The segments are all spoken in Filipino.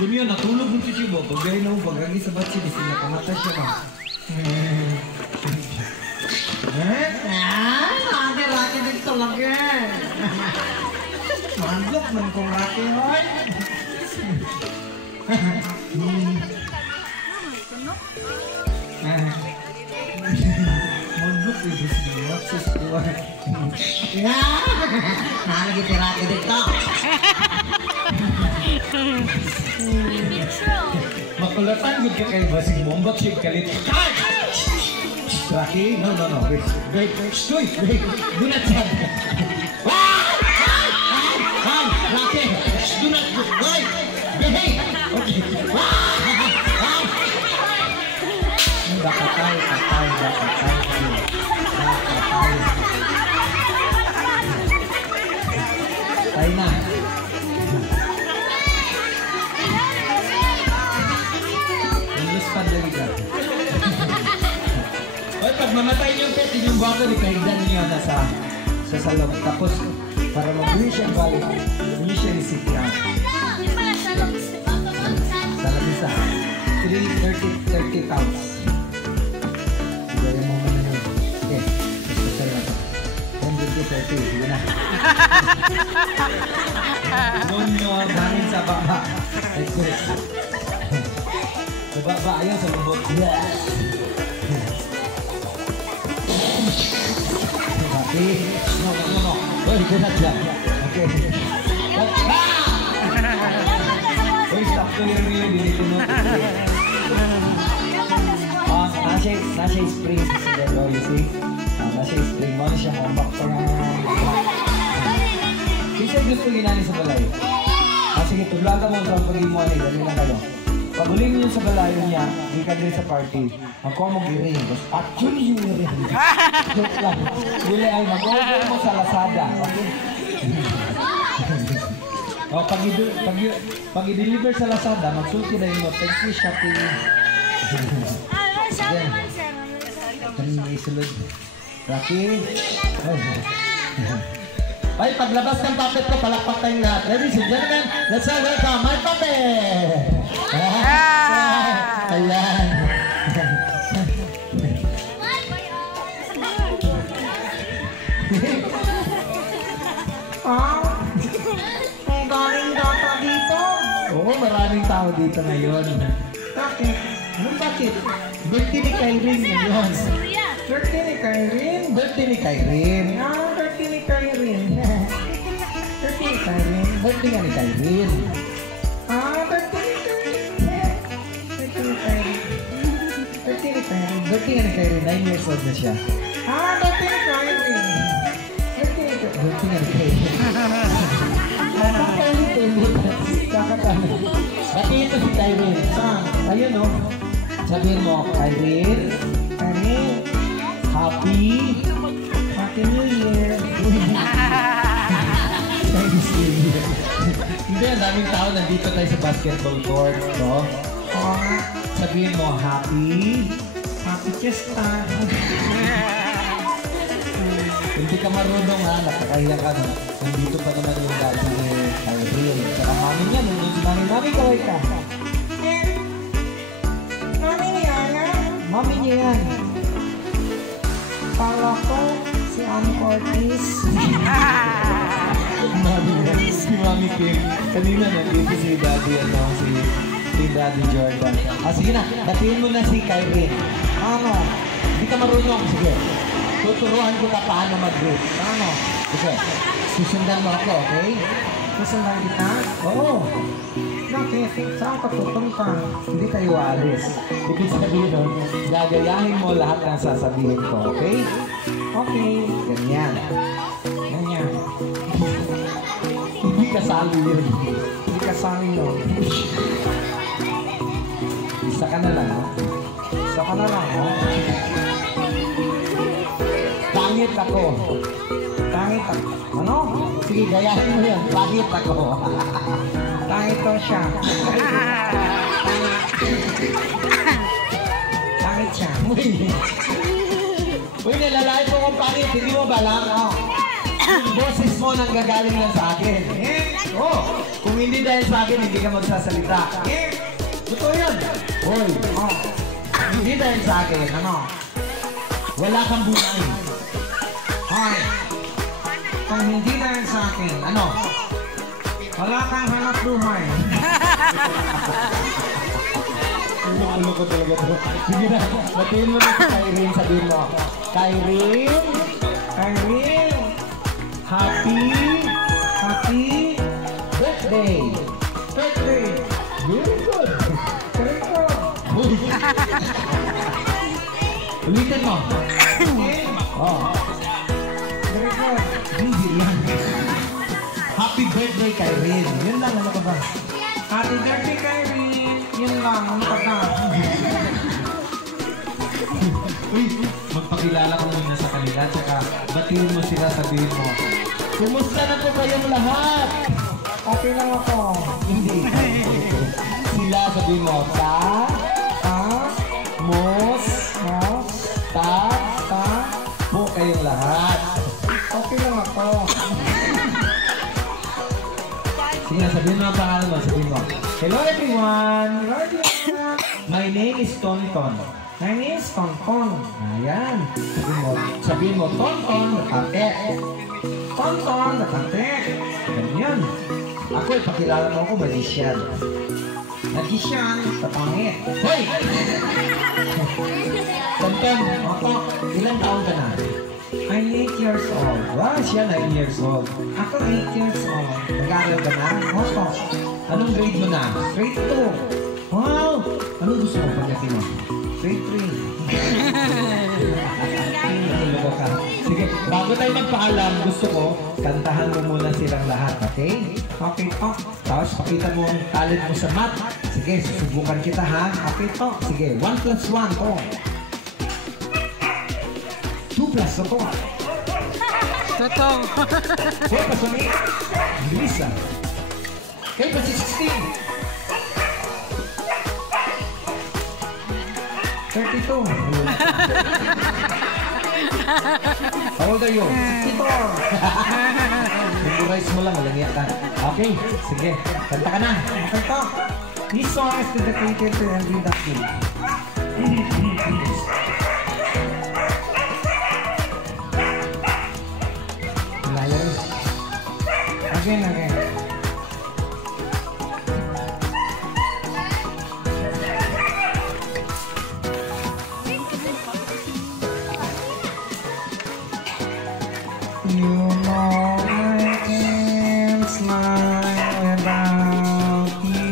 Dumiyan, natulog ng chichibo. Paggahin na mo, pagkagi sa batsi, di sila kamatay siya ba? Ate Rocky dito lagi. Mandok man kong Rocky, hoy. Mandok dito sila. Sis ko. Nalagi si Rocky dito. Makulatan yun ka kayo basing bombak siya kalit. Rocky, no. Wait. Do not tell me. Rocky, do not. Wait. Behave. Okay. Bakatay. Tayo na. Lagi ka. Oy, pag mamatay niyo pet, yung bako ni kaigdan niyo na sa salog. Tapos, para mag-uwi siya balik, hindi siya isipya. Sa labisa, 30 pounds. Gawin mo muna nyo. Okay, gusto sa lang. 130, yun na. Ngunyo, hangin sa baba. Like this. Baba ayaw sa lubog. Yes! Okay. No. Uy, kunat lang. Okay. Uy, stop to yung dito no. Nasa spring sa dalo, you see? Nasa spring mo siya kumbak pa nga. Kasi gusto ginani sa balay. Sige, tulaga mo sa pag-imuan eh. Dali na kayo. Pag-uling niyo sa balayo niya, hindi ka din sa party. Ako ang mag-iring. Actually, yung iring. Joke lang. Dili ay mag-order mo sa Lazada. Okay? Pag i-deliver sa Lazada, magsulti na yun mo. Thank you, Shopee. Kanina isulod. Rocky. Ay, paglabas ng puppet ko, palakpak tayong lahat. Ladies and gentlemen, let's all welcome my puppet! Ayan. May galing data dito. Oo, maraming tao dito ngayon. Bakit? Anong bakit? Birthday ni Kyrene ngayon. Birthday ni Kyrene. Birthday ni Kyrene. Birthday ni Kyrene. Birthday ni Kyrene. Birthday nga ni Kyrene. Birthday ni Kyrene. Birthday ni Kyrene. Birthday ni Kyrene. Birthday nga ni Kyrene. 9 years old na siya. Birthday ni Kyrene. Birthday nga ni Kyrene. Kakakano. Batiin mo si Kyrene. Saan? Ayun o. Sabihin mo, Kyrene. Kyrene. Happy New Year. Chinese New Year. Hindi, ang daming tao nandito tayo sa basketball court, no? Sabihin mo, Happy Fiesta. Hindi ka marunong ha, nakakahiya ka na. Nandito pa naman yung daddy ni Kyrene. Saka mami niya, nandun si mami, kaway ka. Mami niya yan. Mami niya yan. Kala ko si Ann Cortez. Mami niya, si Mami Kim. Kanina nandito si daddy, si daddy Jordan. Sige na, batiin mo na si Kyrene. Ano? Hindi ka marunong, sige. Tuturuan ko na paano mag-group. Ano? Sige, susundan mo ako, okay? Susundan kita? Oo. Bakit? Saan ka pupunta? Hindi tayo alis. Ibig sabihin nun, gagayahin mo lahat ng sasabihin ko, okay? Okay. Ganyan. Ganyan. Hindi kasali yun. Hindi kasali yun. Isa ka na lang, ha? Isa ka na lang, ha? Pangit ako. Pangit ako. Ano? Sige, gayahin mo yun. Pangit ako. Pangit ko siya. Pangit siya. Uy, nilalait mo kong pangit. Hindi mo ba lang? Boses mo nang gagaling lang sa akin. Oh, kung hindi dahil sa akin, hindi ka magsasalita. Totoo yun. Hoy, hindi dahil sa akin, ano? Wala kang buhay. Hoy, kung hindi dahil sa akin, Ano? wala kang hanap buhay. Ulo ko talaga to. Sige na, batiin mo na si Kyrene, sabihin mo. Kyrene, Irene, happy birthday. birthday. Very good. Correct ko. Ulitin mo. Oh, Very good. hindi yan. Happy birthday, Kyrene. Yun lang, ano ka ba? Happy birthday, Irene. Yun lang, ano ka na? Uy, magpakilala ko muna sa kanila, tsaka batiin mo sila, sabihin mo. Kumusta na po kayong lahat? Okay lang ako. Hindi. Sila, sabihin mo, mos, ta, po kayong lahat. okay lang ako. Sige na, sabihin mo ang pangalan mo, sabihin mo. Hello everyone! My name is Tonton. My name is Tonton. Ayan. Sabihin mo, Tonton, ate. Tonton, nakante. Ganyan. Ako, ipakilala mo ako, magician. Magician, kapangit. Hoy! Tonton, ako, ilang taon ka na? I'm 8 years old. Wow, siya 9 years old. Ako 8 years old. Nag-aaral ka na? Opo, Anong grade mo na? grade 2. Wow! Anong gusto mo pagdating mo? Grade Tulog ka. Sige, bago tayo magpaalam, gusto ko, kantahan mo muna silang lahat, okay? 3. Okay po. Tapos pakita mo ang talent mo sa math. Sige, susubukan kita ha. Okay po. Sige, 1 plus 1 to. 2 plus to. Totoo. 4 plus 1 8. Bilis ah. Okay, plus 16. 32. How old are you? 64. Memorize mo lang, malangya ka. Okay, sige. Kanta ka na. Okay po. This song is dedicated to Henry Duffy. Malayo. Again. You know I can't smile without you.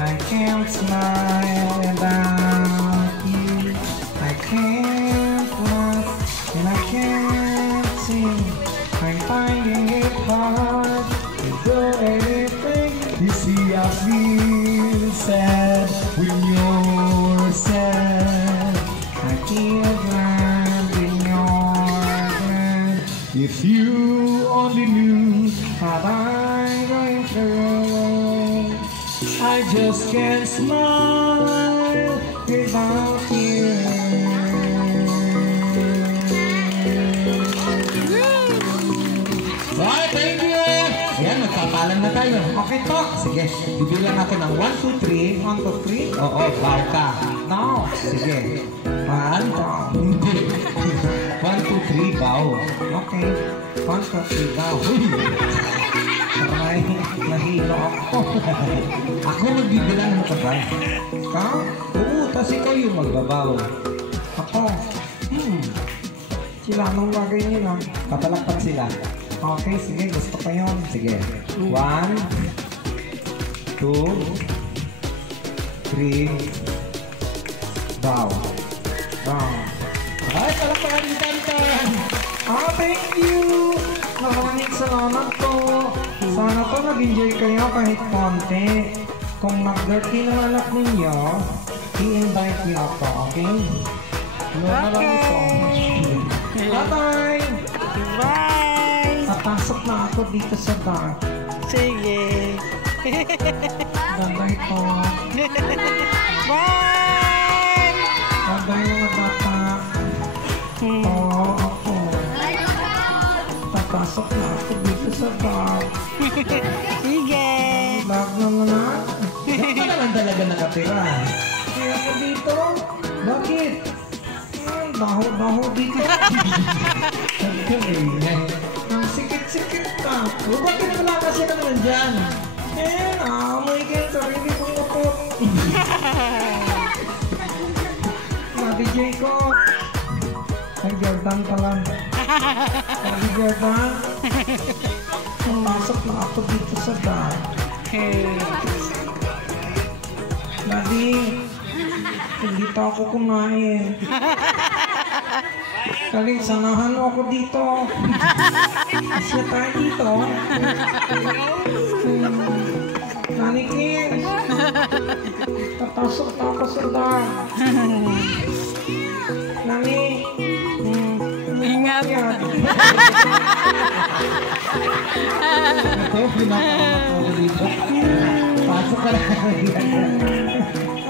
I can't smile without you. I can't laugh and I can't sing. I'm finding it hard to do anything. You see, I feel sad when you're sad. I feel glad when you're glad. If you only knew, What I'm going through, I just can't smile. without you. Okay, thank you! Ayan, magpapalam na tayo. Okay po. Sige, bibilang ako ng 1, 2, 3. 1, 2, 3. Oo, bow ka. No. Sige. 1, hindi. 1, 2, 3, bow. Okay. 1, 2, 3, go. Ay, nahilo ako. Ako magbibilang mo ka ba? Ka? Oo, tas ikaw yung magbabaw. Ako. Sila, anong bagay nila? Papalakpak sila. Okay, sige. Gusto ko yun. Sige. 1, 2, 3, bow. Wow. Ay, palakpakan ni Tantan! Thank you! Maraming salamat po. Sana po nag-enjoy kayo kahit konti. Kung mag-birthday ng anak ninyo, i-invite niyo ako, okay? Maraming po. Bye-bye! Bye! Papasok na ako dito sa bar. Sige. Bye-bye po. Bye! Bye-bye mga bata. Oo, ako. Papasok na ako. dito. Bakit? Baho dito. Ang sikit-sikit ka. O, bakit wala kasi naman dyan? Amoy ka yung sarili kong upot. Sabi Jacob. Ay, Jordan pala. Sabi Jordan. Pumasok na ako dito sa bar. Daddy, hindi pa ako kumain. Kali, sanahan mo ako dito. Asya tayo dito. Nani King, papasok na ako sa bar. Nani, Ingat. Ito, pinakakamot ko dito. Pasok ka lang.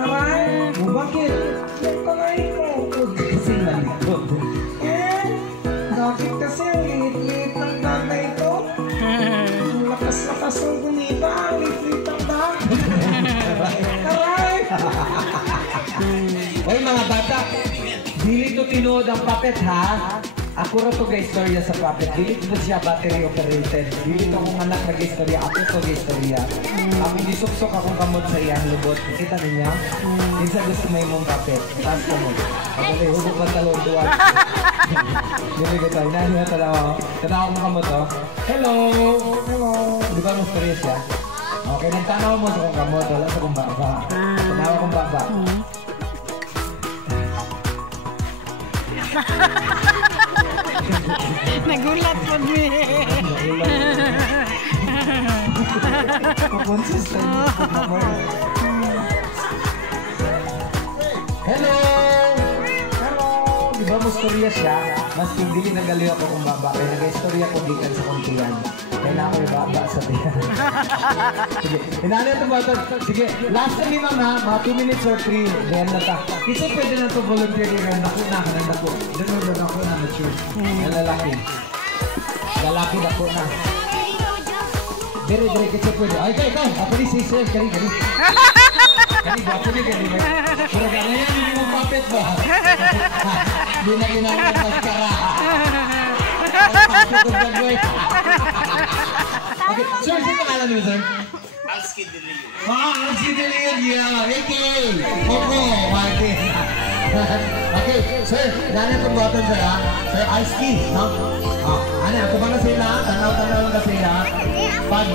aray, bakit? Siyang kalay ko. Kasi malikot. Bakit kasi ang liit-liit ng data ito? Ang lakas-lakas ng gumita, ang liit-liit ng data. Aray! Oy mga bata, dili to tinuod ang puppet ha. Ako ra to istorya sa puppet. Dili to siya battery operated. Dili to akong anak na istorya. Ako to istorya. Ako gisuksok akong kamot sa iyang lubot. Kita niya? Isa gusto may mong puppet. Taas kamot. Ako may hubog pa talong duwan. Dili ko tayo. Nani na tanaw. Tanaw akong kamot oh. Hello! Hello! Di ba mo istorya siya? Okay, nang tanaw mo sa kong kamot. Wala sa kong baba. Tanaw akong baba. Nagulat po din. Consistent. Hello! Hello! Di ba mo storya siya? Mas hindi nagaliw ako kung baba. Kaya nag-istorya ko di kan sa kontiyan. Kaya na ako yung baba sa tiyan. Sige, inanin ito ba ito? Sige, last na lima na, mga 2 minutes or 3. Then na ta. Kasi pwede na ito volunteer yung naku na, naku. Doon na naku na mature. Ang lalaki. Lalaki na po na. Dire, kasi pwede. Ay, ikaw. Ako ni sister. Kali. Kali, bapo ni kali. Pero gano'n yan, hindi mo puppet ba? Hindi na ginagawa ng maskara. Okay, sir, sino pangalan niyo, sir? Alski de Leon. Alski de Leon, yeah. A.K.A. Coco Martin. Okay, sir, dahil itong button, sir, ha? Sir, Alski, no? Ano, ako ba na sila? Tanaw-tanaw na sila. Pag